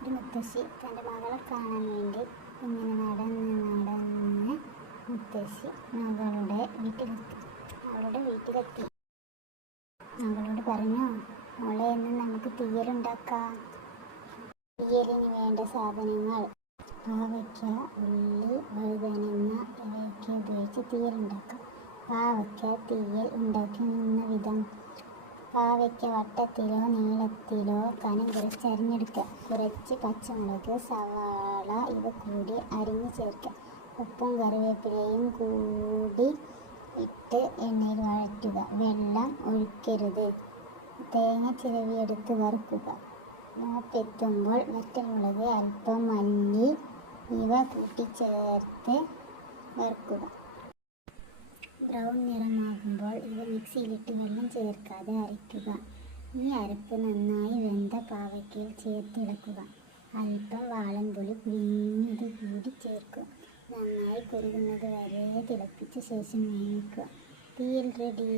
ഒരു മുത്തശ്ശി തൻ്റെ മകളെ കാണാൻ വേണ്ടി ഇങ്ങനെ നടന്ന് മുത്തശ്ശി അവളുടെ വീട്ടിലെത്തി. മകളോട് പറഞ്ഞു, മോളെ എന്ന് നമുക്ക് തീയലുണ്ടാക്കാം. തീയലിന് വേണ്ട സാധനങ്ങൾ പാവയ്ക്ക, ഉള്ളി, വഴുതനങ്ങ ഇവയൊക്കെ ഉപയോഗിച്ച് തീയലുണ്ടാക്കാം. പാവയ്ക്ക തീയൽ ഉണ്ടാക്കുന്ന വിധം: പാവയ്ക്ക വട്ടത്തിലോ നീളത്തിലോ കനം കുറച്ചരിഞ്ഞെടുക്കുക. കുറച്ച് പച്ചമുളക്, സവാള ഇവ കൂടി അരിഞ്ഞ് ചേർക്കുക. ഉപ്പും കറിവേപ്പിലയും കൂടി ഇട്ട് എണ്ണയിൽ വഴറ്റുക. വെള്ളം ഒഴിക്കരുത്. തേങ്ങ ചിരവിയെടുത്ത് വറുക്കുക. മൂപ്പെത്തുമ്പോൾ വറ്റൽമുളക്, അല്പം മല്ലി ഇവ കൂട്ടിച്ചേർത്ത് വറുക്കുക. ബ്രൗൺ നിറമാകുമ്പോൾ ഇവ മിക്സിയിലിട്ട് വെള്ളം ചേർക്കാതെ അരയ്ക്കുക. ഈ അരപ്പ് നന്നായി വെന്ത പാവയ്ക്കയിൽ ചേർത്തിളക്കുക. അല്പം വാളൻപുളി പിഴിഞ്ഞത് കൂടി ചേർക്കുക. നന്നായി കുറുകുന്നത് വരെ തിളപ്പിച്ച ശേഷം വേവിക്കുക. തീയൽ റെഡി.